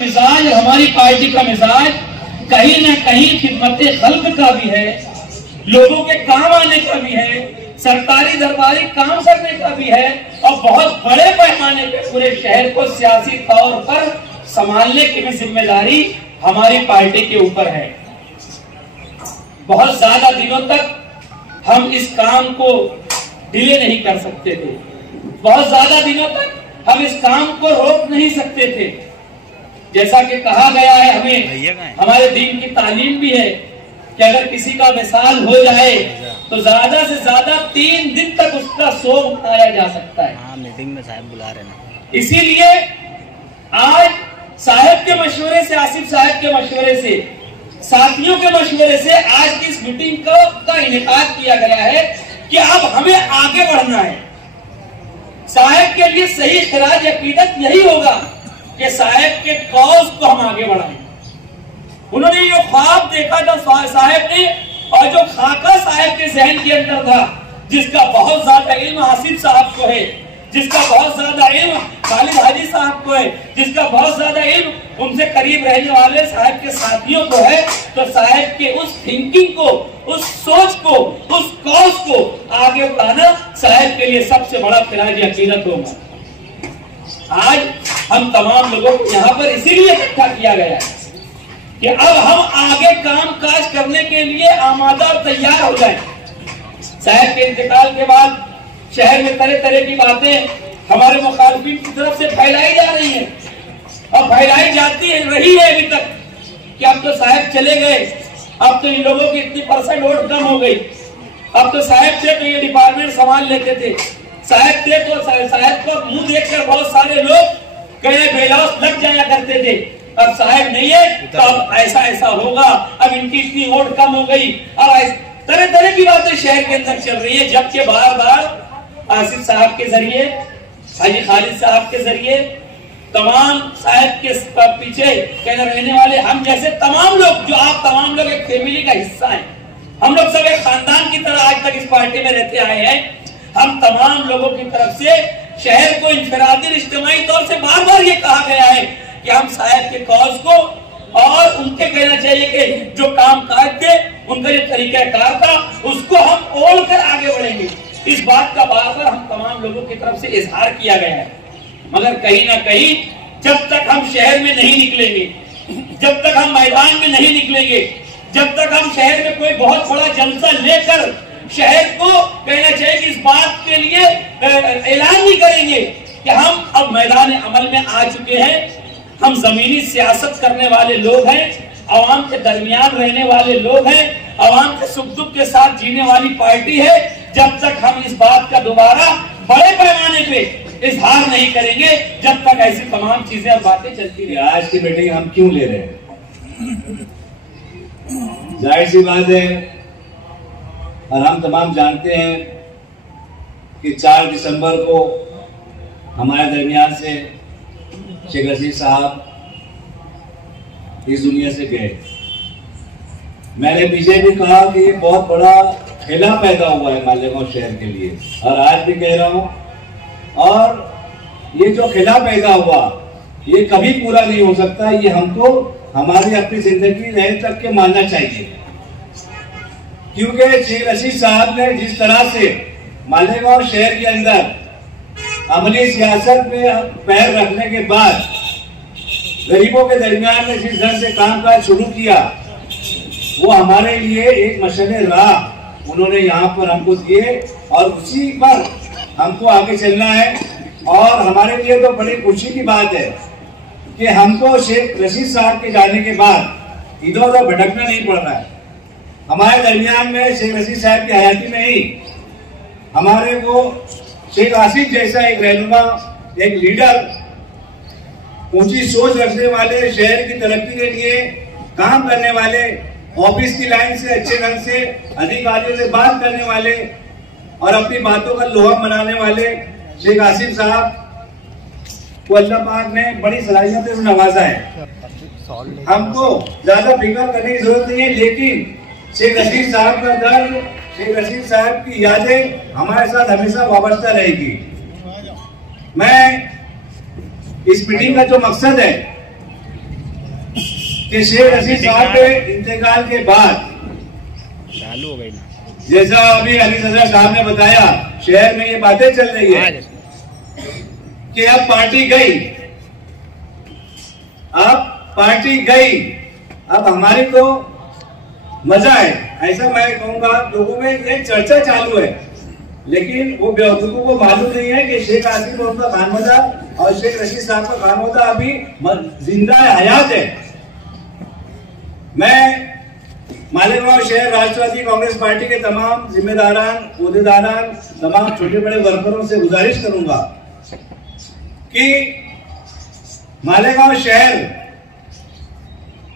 मिजाज हमारी पार्टी का मिजाज कहीं न कहीं खिदमत खल्क का भी है, लोगों के काम आने का भी है, सरकारी दरबारी काम करने का भी है और बहुत बड़े पैमाने पे पूरे शहर को सियासी तौर पर संभालने की भी जिम्मेदारी हमारी पार्टी के ऊपर है। बहुत ज्यादा दिनों तक हम इस काम को डिले नहीं कर सकते थे, बहुत ज्यादा दिनों तक हम इस काम को रोक नहीं सकते थे। जैसा कि कहा गया है, हमें हमारे दीन की तालीम भी है कि अगर किसी का विसाल हो जाए तो ज्यादा से ज्यादा 3 दिन तक उसका शोक मनाया जा सकता है। हाँ, मीटिंग में साहब बुला रहे ना, इसीलिए आज साहब के मशवरे से, आसिफ साहब के मशवरे से, साथियों के मशवरे से आज की इस मीटिंग का इनेकाद किया गया है कि अब हमें आगे बढ़ना है। साहब के लिए सही खिराज अकीदत यही होगा कि साहब के कौज को हम आगे बढ़ाएं। उन्होंने जो ख्वाब देखा था साहब ने, और जो खाका साहब के जहन के अंदर था, जिसका बहुत ज्यादा इल्म आसिफ साहब को है, जिसका बहुत ज्यादा इल्म खालिद हाजी साहब को है, जिसका बहुत ज्यादा इल्म उनसे करीब रहने वाले साहब के साथियों को है, तो साहब के उस थिंकिंग को, उस सोच को, उस कौज को आगे बढ़ाना साहब के लिए सबसे बड़ा खिराज अकीदत होगा। आज हम तमाम लोगों को यहाँ पर इसीलिए इकट्ठा किया गया है कि अब हम आगे काम काज करने के लिए आमादा और तैयार हो जाएं। साहब के इंतकाल के बाद शहर में तरह तरह की बातें हमारे मुखालिफिन की तरफ से फैलाई जा रही हैं और फैलाई जाती है, रही है अभी तक कि अब तो साहब चले गए, अब तो इन लोगों की इतनी % वोट कम हो गई, अब तो साहब थे तो ये डिपार्टमेंट संभाल लेते थे, साहब थे तो साहब को मुंह देखकर बहुत सारे लोग कहे बेलौस लग जाया करते थे। अब साहब नहीं है तो अब ऐसा ऐसा होगा, अब इनकी इतनी वोट कम हो गई, अब तरह तरह की बातें शहर के अंदर चल रही है। जबकि बार बार आसिफ साहब के जरिए, हाजी खालिद साहब के जरिए, तमाम साहब के पीछे कहने रहने वाले हम जैसे तमाम लोग, जो आप तमाम लोग एक फैमिली का हिस्सा हैं, हम लोग सब एक खानदान की तरह आज तक इस पार्टी में रहते आए हैं। हम तमाम लोगों की तरफ से शहर को इंफरादी इज्तिमाई तौर से बार बार ये कहा गया है कि हम साहब के कौज को और उनके कहना चाहिए कि जो काम काज थे, उनका जो तरीका कार था, उसको हम ओढ़ कर आगे बढ़ेंगे। इस बात का बार बार हम तमाम लोगों की तरफ से इजहार किया गया है। मगर कहीं ना कहीं जब तक हम शहर में नहीं निकलेंगे, जब तक हम मैदान में नहीं निकलेंगे, जब तक हम शहर में कोई बहुत बड़ा जलसा लेकर शहर को कहना चाहिए कि इस बात के लिए ऐलान नहीं करेंगे कि हम अब मैदान अमल में आ चुके हैं, हम जमीनी सियासत करने वाले लोग हैं, आवाम के दरमियान रहने वाले लोग हैं, आवाम के सुख दुख के साथ जीने वाली पार्टी है, जब तक हम इस बात का दोबारा बड़े पैमाने पे इजहार नहीं करेंगे, जब तक ऐसी तमाम चीजें और बातें चलती रही। आज की मीटिंग हम क्यों ले रहे हैं? जाहिर सी बात है और हम तमाम जानते हैं कि 4 दिसंबर को हमारे दरमियान से शेख रशीद साहब इस दुनिया से गए। मैंने पीछे भी कहा कि ये बहुत बड़ा खेला पैदा हुआ है मालेगांव शहर के लिए, और आज भी कह रहा हूं, और ये जो खेला पैदा हुआ ये कभी पूरा नहीं हो सकता। ये हमको हमारी अपनी जिंदगी रहने तक के मानना चाहिए, क्योंकि शेख रशीद साहब ने जिस तरह से मालेगांव शहर के अंदर अमली सियासत में पैर रखने के बाद गरीबों के दरमियान में जिस ढंग से कामकाज शुरू किया, वो हमारे लिए एक मशले राह उन्होंने यहाँ पर हमको दिए और उसी पर हमको आगे चलना है। और हमारे लिए तो बड़ी खुशी की बात है कि हमको शेख रशीद साहब के जाने के बाद इधर उधर भटकना नहीं पड़ रहा है। हमारे दरमियान में शेख रशीद साहब की हयाती में ही हमारे को शेख आसिफ जैसा एक रहनुमा, एक लीडर, ऊंची सोच रखने वाले, शहर की तरक्की के लिए काम करने वाले, ऑफिस की लाइन से अच्छे ढंग से अधिकारियों से बात करने वाले और अपनी बातों का लोहा बनाने वाले शेख आसिफ साहब को अल्लाह पाक ने बड़ी सलाहियत से नवाजा है। हमको ज्यादा फिक्र करने की जरूरत नहीं है, लेकिन शेख रशीद साहब का दर्द, शेख रशीद साहब की यादें हमारे साथ हमेशा वाबस्ता रहेगी। मैं इस मीटिंग का जो मकसद है कि शेख रशीद साहब के इंतकाल के बाद चालू हो गई ना, जैसा अभी अली सदर साहब ने बताया, शहर में ये बातें चल रही है कि अब पार्टी गई, अब हमारी तो मजा है, ऐसा मैं कहूंगा। लोगों में ये चर्चा चालू है, लेकिन वो बेवकूफों को मालूम नहीं है कि शेख आसिफ उनका खानमदा और शेख रशीद साहब का खानमदा अभी जिंदा है, हयात है। मैं मालेगांव शहर राष्ट्रवादी कांग्रेस पार्टी के तमाम जिम्मेदारान, ओहदेदारान, तमाम छोटे बड़े वर्करों से गुजारिश करूंगा कि मालेगांव शहर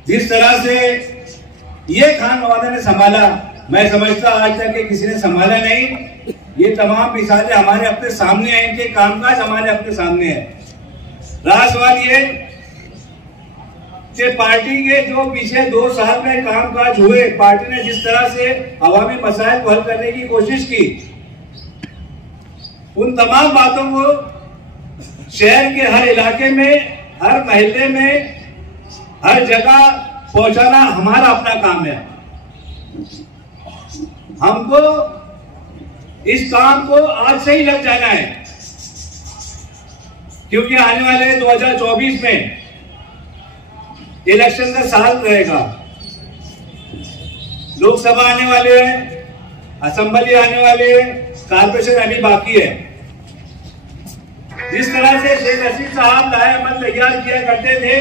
जिस तरह से ये खानवादा ने संभाला, मैं समझता आज तक कि किसी ने संभाला नहीं। ये तमाम मिसालें हमारे अपने सामने हैं, इनके कामकाज हमारे अपने सामने है। रहा सवाल ये कि पार्टी के जो पिछले 2 साल में कामकाज हुए, पार्टी ने जिस तरह से अवामी मसाइल को हल करने की कोशिश की, उन तमाम बातों को शहर के हर इलाके में, हर मोहल्ले में, हर जगह पहुंचाना हमारा अपना काम है। हमको इस काम को आज से ही लग जाना है, क्योंकि आने वाले 2024 में इलेक्शन का साल रहेगा। लोकसभा आने वाले हैं, असेंबली आने वाले हैं, कारपोरेशन अभी बाकी है। जिस तरह से शेख रशीद साहब लाए अमल तैयार किया करते थे,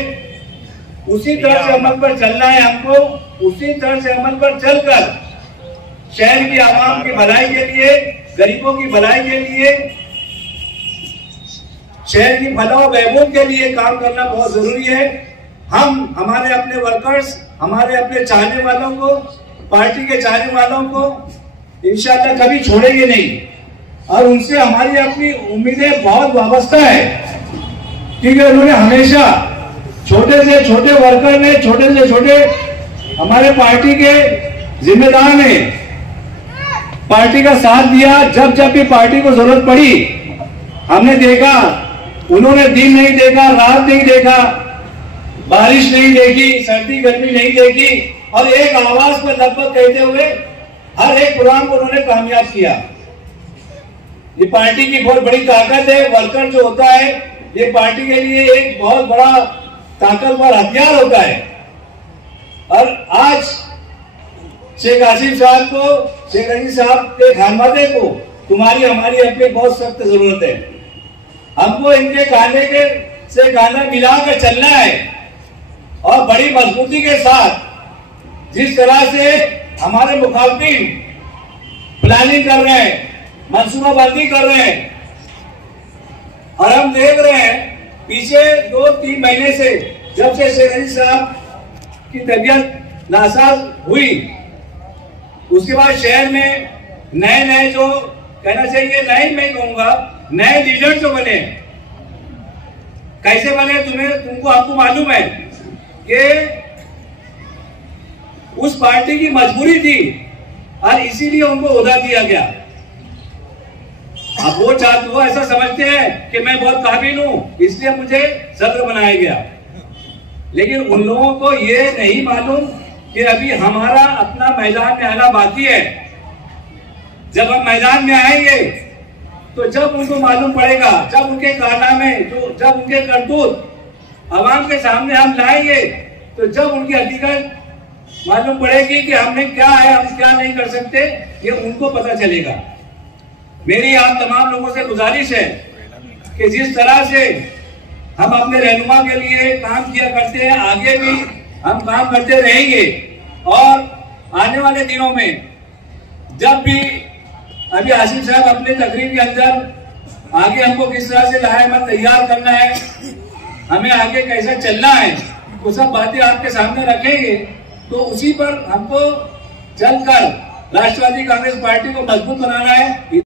उसी तरह से अमल पर चलना है हमको। उसी तरह से अमल पर चलकर शहर की आवाम की भलाई के लिए, गरीबों की भलाई के लिए, शहर की फलाह बहबूद के लिए काम करना बहुत जरूरी है। हम हमारे अपने वर्कर्स, हमारे अपने चाहने वालों को, पार्टी के चाहने वालों को इंशाअल्लाह कभी छोड़ेंगे नहीं, और उनसे हमारी अपनी उम्मीदें बहुत वाबस्ता है, क्योंकि उन्होंने हमेशा छोटे से छोटे वर्कर ने, छोटे से छोटे हमारे पार्टी के जिम्मेदार ने पार्टी का साथ दिया। जब जब भी पार्टी को जरूरत पड़ी, हमने देखा, उन्होंने दिन नहीं देखा, रात नहीं देखा, बारिश नहीं देखी, सर्दी गर्मी नहीं देखी, और एक आवाज पर लगभग कहते हुए हर एक प्रोग्राम को उन्होंने कामयाब किया। ये पार्टी की बहुत बड़ी ताकत है। वर्कर जो होता है, ये पार्टी के लिए एक बहुत बड़ा ताकतवर हथियार होता है। और आज शेख आसिफ साहब को, शेख रशीद साहब के खानवादे को तुम्हारी हमारी अपनी बहुत सख्त जरूरत है। हमको इनके खाने के से खाना मिलाकर चलना है, और बड़ी मजबूती के साथ। जिस तरह से हमारे मुखालिफिन प्लानिंग कर रहे हैं, मंसूबाबंदी कर रहे हैं, और हम देख रहे हैं पीछे 2-3 महीने से, जब से शेख रशीद साहब की तबीयत नासाज हुई, उसके बाद शहर में नए नए जो कहना चाहिए, नए मैं कहूंगा, नए लीडर जो बने। कैसे बने तुमको आपको मालूम है कि उस पार्टी की मजबूरी थी, और इसीलिए उनको ओहदा दिया गया। अब वो ऐसा समझते हैं कि मैं बहुत काबिल हूं, इसलिए मुझे सदर बनाया गया। लेकिन उन लोगों को ये नहीं मालूम कि अभी हमारा अपना मैदान में आना बाकी है। जब हम मैदान में आएंगे, तो जब उनको मालूम पड़ेगा, जब उनके कारनामे, जब उनके करतूत आवाम के सामने हम लाएंगे, तो जब उनकी हकीकत मालूम पड़ेगी कि हमने क्या है, हम क्या नहीं कर सकते, ये उनको पता चलेगा। मेरी आप तमाम लोगों से गुजारिश है कि जिस तरह से हम अपने रहनुमा के लिए काम किया करते हैं, आगे भी हम काम करते रहेंगे। और आने वाले दिनों में जब भी अभी आसिफ साहब अपने तकरीर के अंदर आगे हमको किस तरह से लाहेमत तैयार करना है, हमें आगे कैसा चलना है, वो सब बातें आपके सामने रखेंगे। तो उसी पर हमको चलकर राष्ट्रवादी कांग्रेस पार्टी को मजबूत बनाना है।